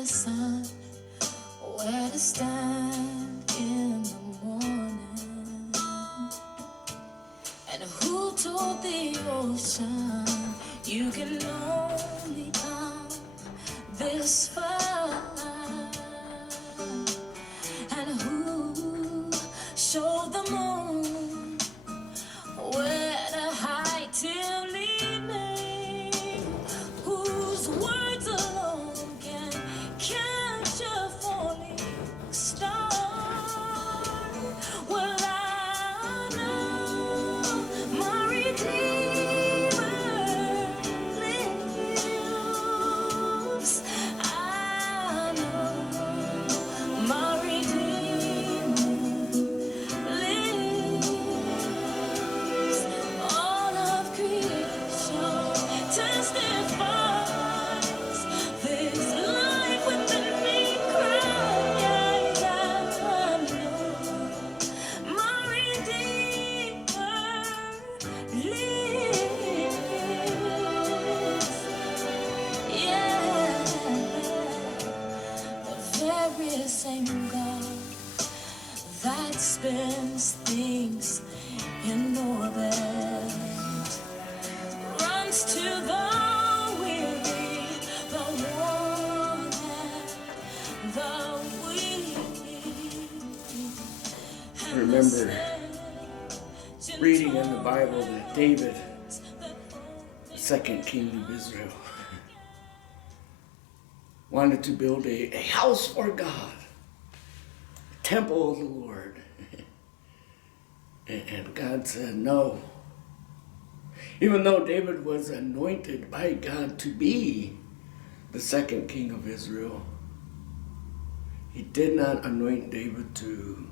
the sun, where to stand in the morning. And who told the ocean you can only come this far? And who showed the moon where to hide till evening? Whose words alone can catch a falling star? Well, I know my Redeemer lives. I know my Redeemer lives. All of creation testifies this life within me cries. I know my Redeemer lives. Yeah, the very same God that spins things in orbit runs to the weary, the worn, and the weak. I remember reading in the Bible that David, the second king of Israel, wanted to build a house for God, a temple of the Lord. And God said no. Even though David was anointed by God to be the second king of Israel, he did not anoint David to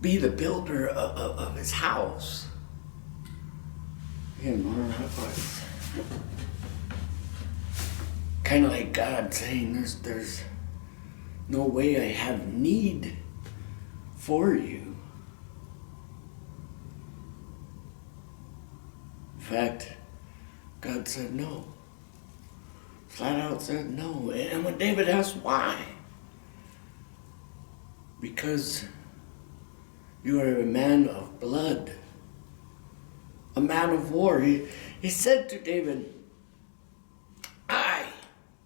be the builder of his house. You know, it's kind of like God saying, there's no way I have need for you. In fact, God said no. Flat out said no. And when David asked why, because you are a man of blood, a man of war. He said to David, I,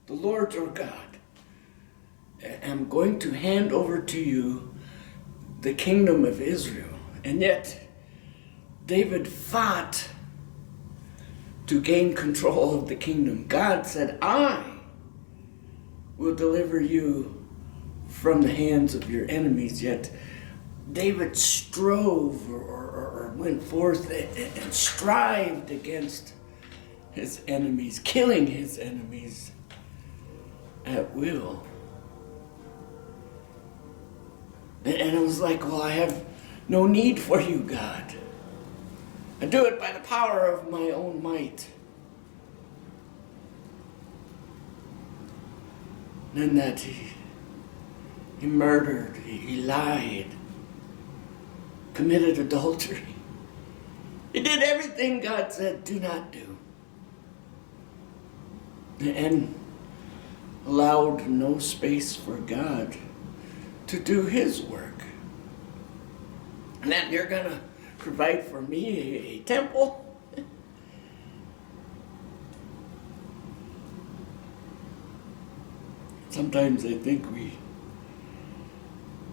the Lord your God, am going to hand over to you the kingdom of Israel. And yet, David fought to gain control of the kingdom. God said, I will deliver you from the hands of your enemies. Yet David strove or went forth and strived against his enemies, killing his enemies at will. And it was like, well, I have no need for you, God. I do it by the power of my own might. And then that he murdered, he lied, committed adultery. He did everything God said do not do. And allowed no space for God to do his work. And then you're going to provide for me a temple? Sometimes I think we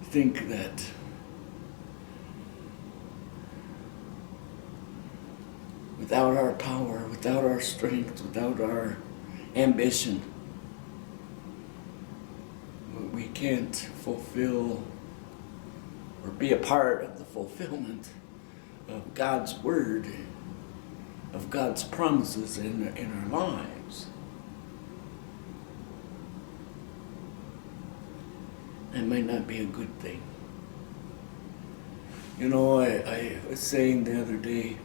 think that without our power, without our strength, without our ambition, we can't fulfill or be a part of the fulfillment of God's word, of God's promises in our lives. That might not be a good thing. You know, I was saying the other day,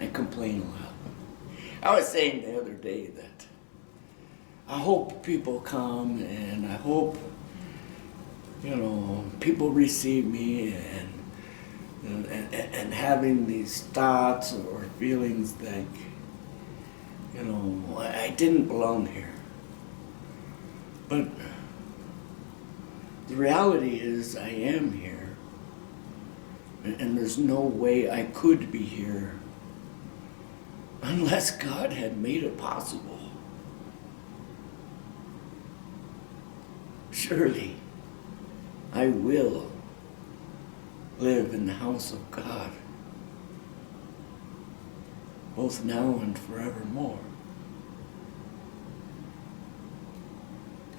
I complain a lot. I was saying the other day that I hope people come and I hope, people receive me and having these thoughts or feelings like, I didn't belong here. But the reality is I am here. And there's no way I could be here unless God had made it possible. Surely I will live in the house of God, both now and forevermore.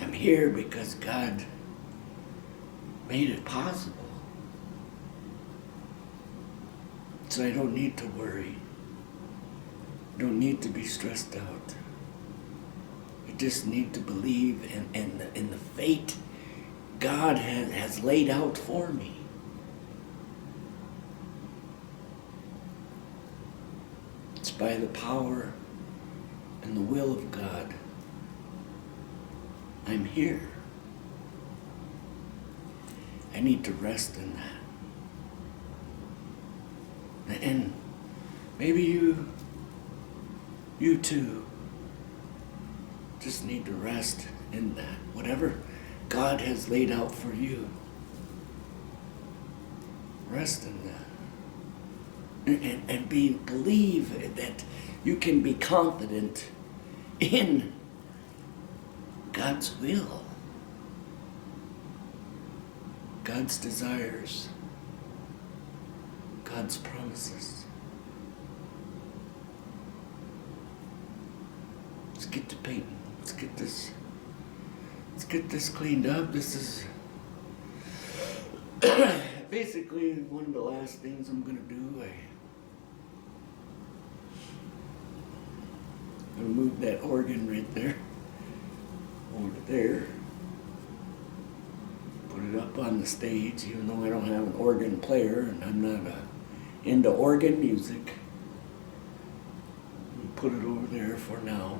I'm here because God made it possible. So I don't need to worry. I don't need to be stressed out. I just need to believe in the fate God has laid out for me. It's by the power and the will of God I'm here. I need to rest in that. And maybe you too just need to rest in that. Whatever God has laid out for you, rest in that. And believe that you can be confident in God's will, God's desires, God's promises. Let's get to painting. Let's get this cleaned up. This is basically one of the last things I'm gonna do. I'm gonna move that organ right there over there. Put it up on the stage, even though I don't have an organ player and I'm not into organ music. Put it over there for now.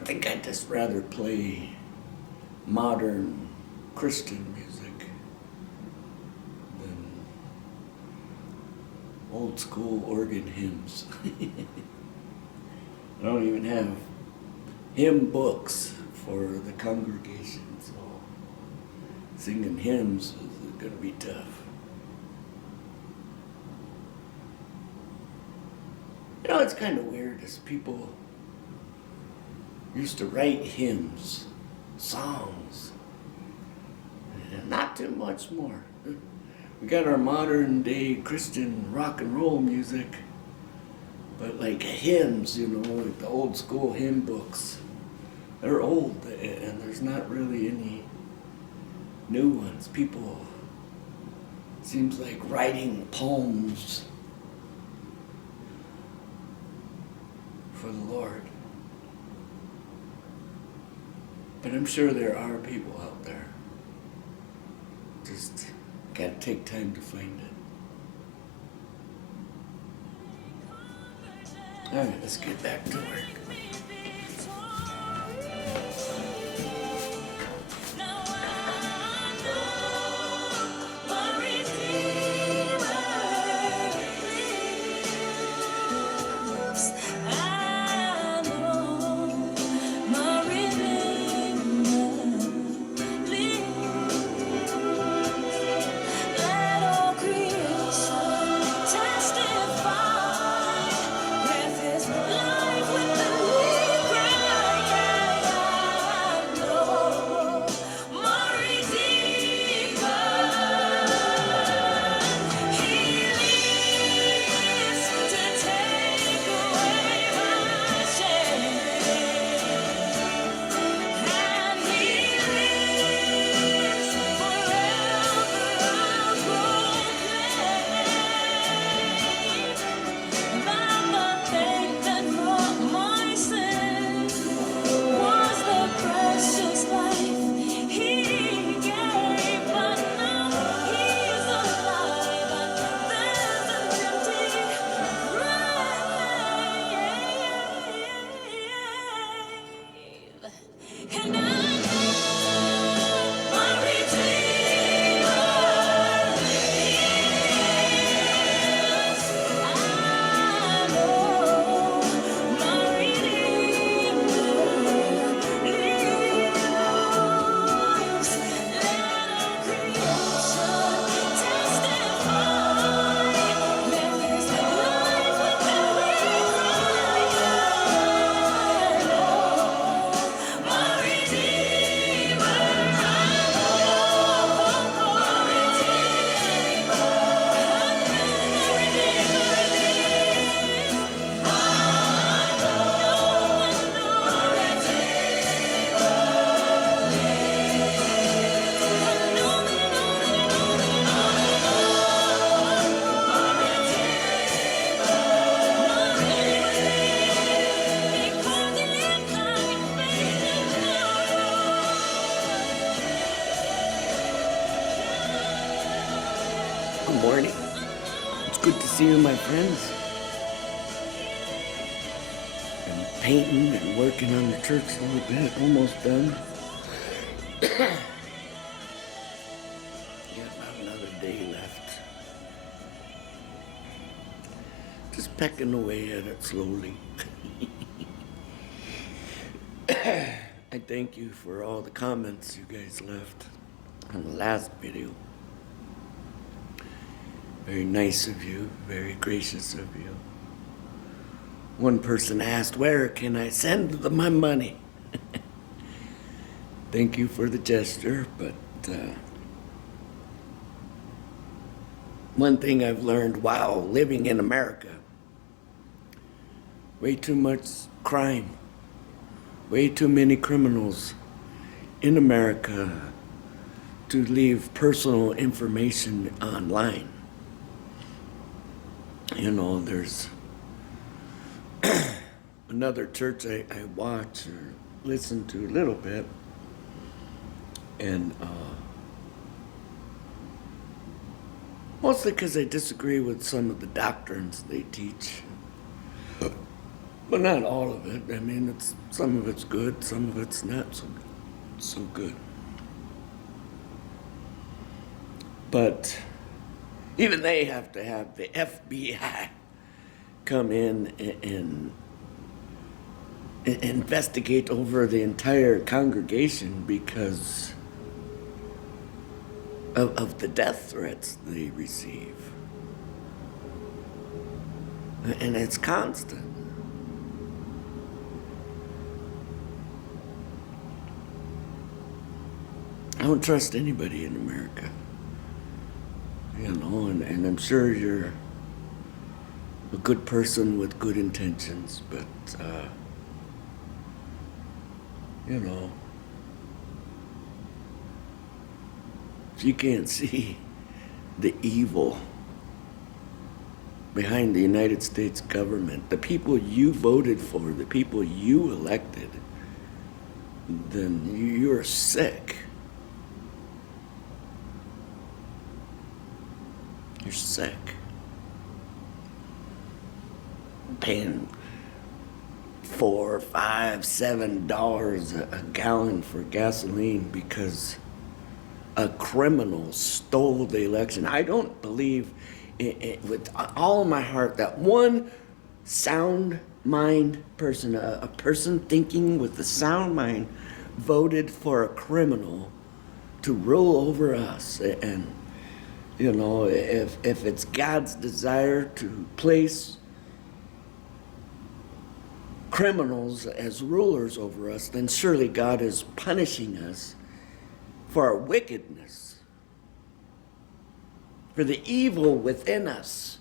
I think I'd just rather play modern Christian music than old school organ hymns. I don't even have hymn books for the congregation, so singing hymns is going to be tough. You know, it's kind of weird as people used to write hymns, songs, and not too much more. We got our modern day Christian rock and roll music, but like hymns, you know, like the old school hymn books, they're old and there's not really any new ones. People, seems like writing poems for the Lord. But I'm sure there are people out there. Just gotta take time to find it. All right, let's get back to work. Testify, breath is life with the morning. It's good to see you, my friends. I'm painting and working on the church a little bit, almost done. Got about another day left. Just pecking away at it slowly. I thank you for all the comments you guys left on the last video. Very nice of you, very gracious of you. One person asked, where can I send my money? Thank you for the gesture, but one thing I've learned while living in America, way too much crime, way too many criminals in America to leave personal information online. You know, there's another church I watch or listen to a little bit, and mostly because I disagree with some of the doctrines they teach, but not all of it. I mean, some of it's good, some of it's not so good. But even they have to have the FBI come in and investigate over the entire congregation because of the death threats they receive. And it's constant. I don't trust anybody in America. You know, and I'm sure you're a good person with good intentions, but, you know, if you can't see the evil behind the United States government, the people you voted for, the people you elected, then you're sick. You're sick. Paying $4, $5, $7 a gallon for gasoline because a criminal stole the election. I don't believe with all of my heart that one sound mind person, a person thinking with a sound mind, voted for a criminal to rule over us. And you know, if it's God's desire to place criminals as rulers over us, then surely God is punishing us for our wickedness, for the evil within us.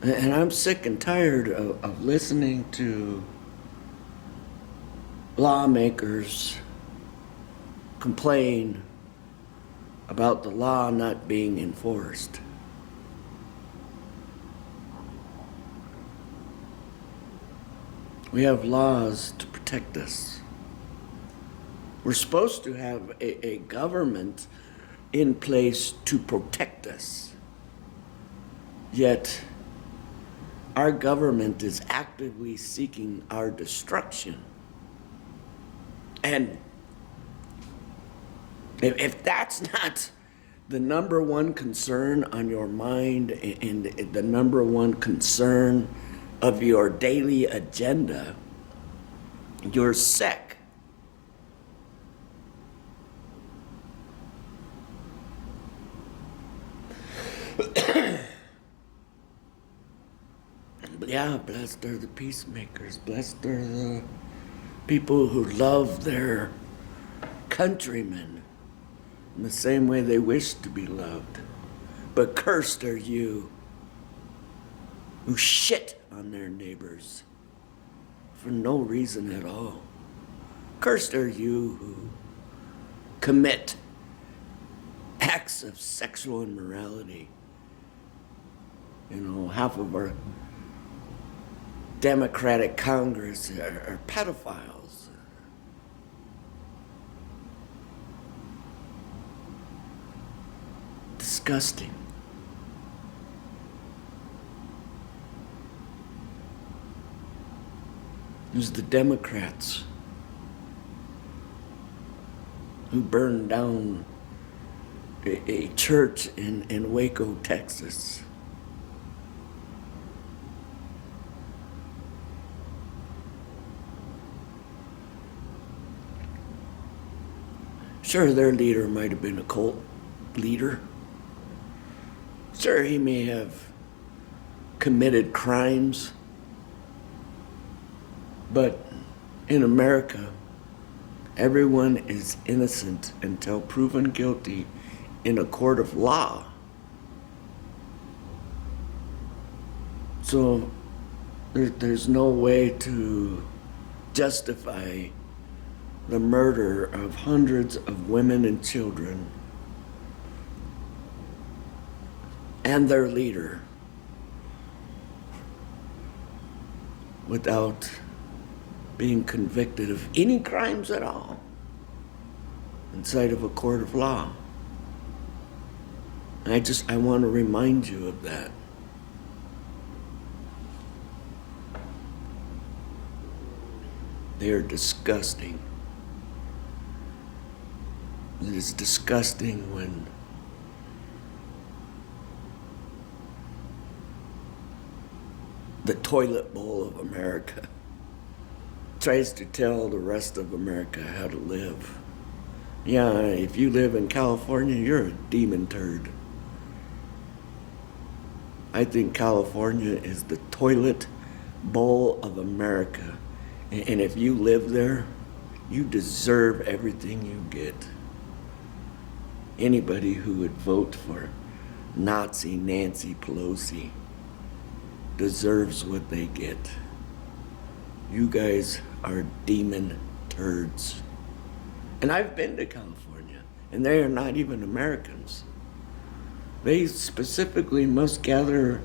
And I'm sick and tired of listening to lawmakers complain about the law not being enforced. We have laws to protect us. We're supposed to have a government in place to protect us. Yet, our government is actively seeking our destruction. And if that's not the number one concern on your mind and the number one concern of your daily agenda, you're sick. Yeah, blessed are the peacemakers. Blessed are the people who love their countrymen in the same way they wish to be loved. But cursed are you who shit on their neighbors for no reason at all. Cursed are you who commit acts of sexual immorality. You know, half of our Democratic Congress are pedophiles. disgusting. It was the Democrats who burned down a church in Waco, Texas. Sure, their leader might have been a cult leader. Sure, he may have committed crimes. But in America, everyone is innocent until proven guilty in a court of law. So there's no way to justify the murder of hundreds of women and children and their leader without being convicted of any crimes at all inside of a court of law. I want to remind you of that. They are disgusting. It is disgusting when the toilet bowl of America tries to tell the rest of America how to live. Yeah, if you live in California, you're a demon turd. I think California is the toilet bowl of America. And if you live there, you deserve everything you get. Anybody who would vote for Nazi Nancy Pelosi deserves what they get. You guys are demon turds. And I've been to California, and they are not even Americans. They specifically must gather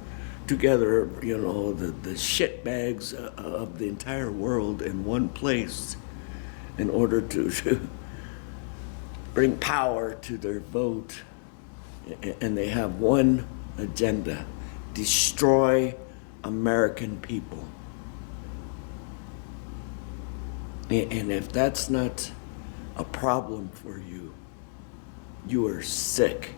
together, the shit bags of the entire world in one place in order to bring power to their vote. And they have one agenda: destroy American people. And if that's not a problem for you, you are sick.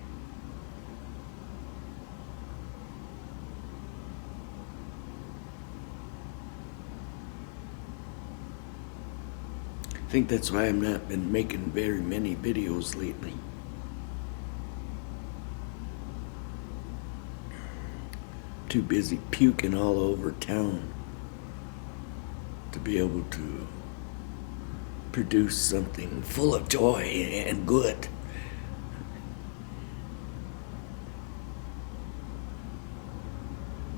I think that's why I've not been making very many videos lately. Too busy puking all over town to be able to produce something full of joy and good.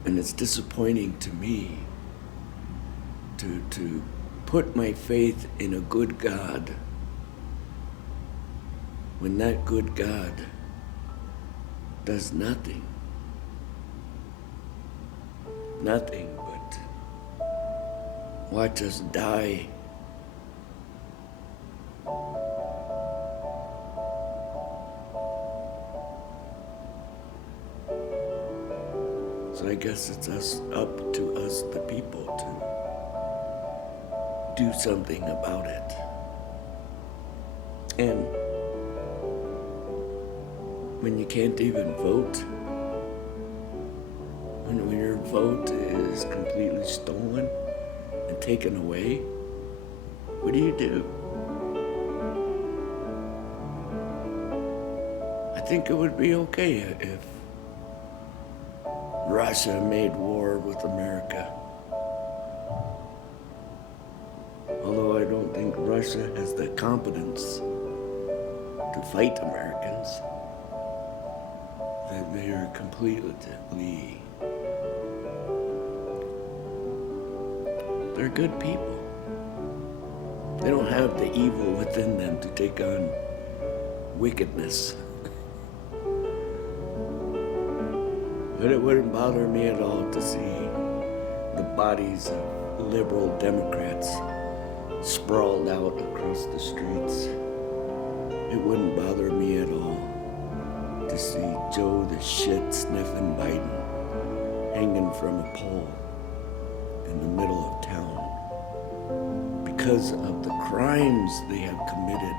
And it's disappointing to me to put my faith in a good God when that good God does nothing. Nothing but watch us die. So I guess it's up to us, the people, to do something about it. And when you can't even vote, when your vote is completely stolen and taken away, what do? I think it would be okay if Russia made war with America. Although I don't think Russia has the competence to fight Americans, that they are completely, they're good people. They don't have the evil within them to take on wickedness. But it wouldn't bother me at all to see the bodies of liberal Democrats sprawled out across the streets. It wouldn't bother me at all to see Joe the shit sniffing Biden hanging from a pole in the middle of town because of the crimes they have committed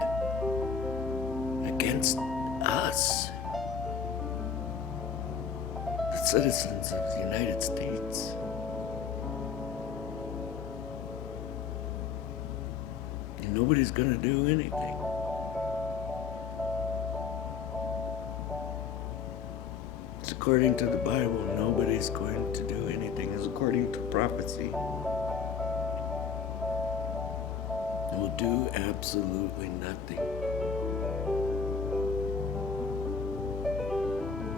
against us, the citizens of the United States. And nobody's gonna do anything. It's according to the Bible, nobody's going to do anything. It's according to prophecy. It will do absolutely nothing.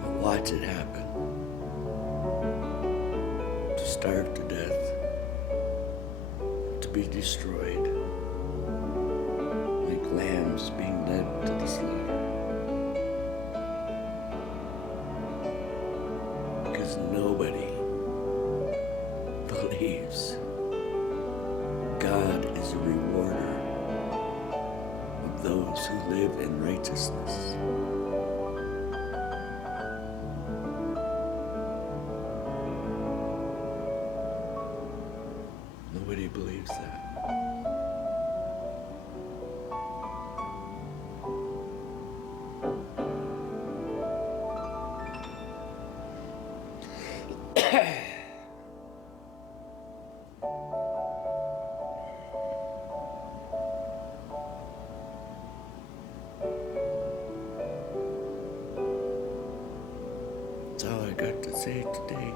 But watch it happen. To starve to death. To be destroyed. Like lambs being led to the slaughter. Because nobody believes God is a rewarder of those who live in righteousness. Nobody believes that. That's all I got to say today.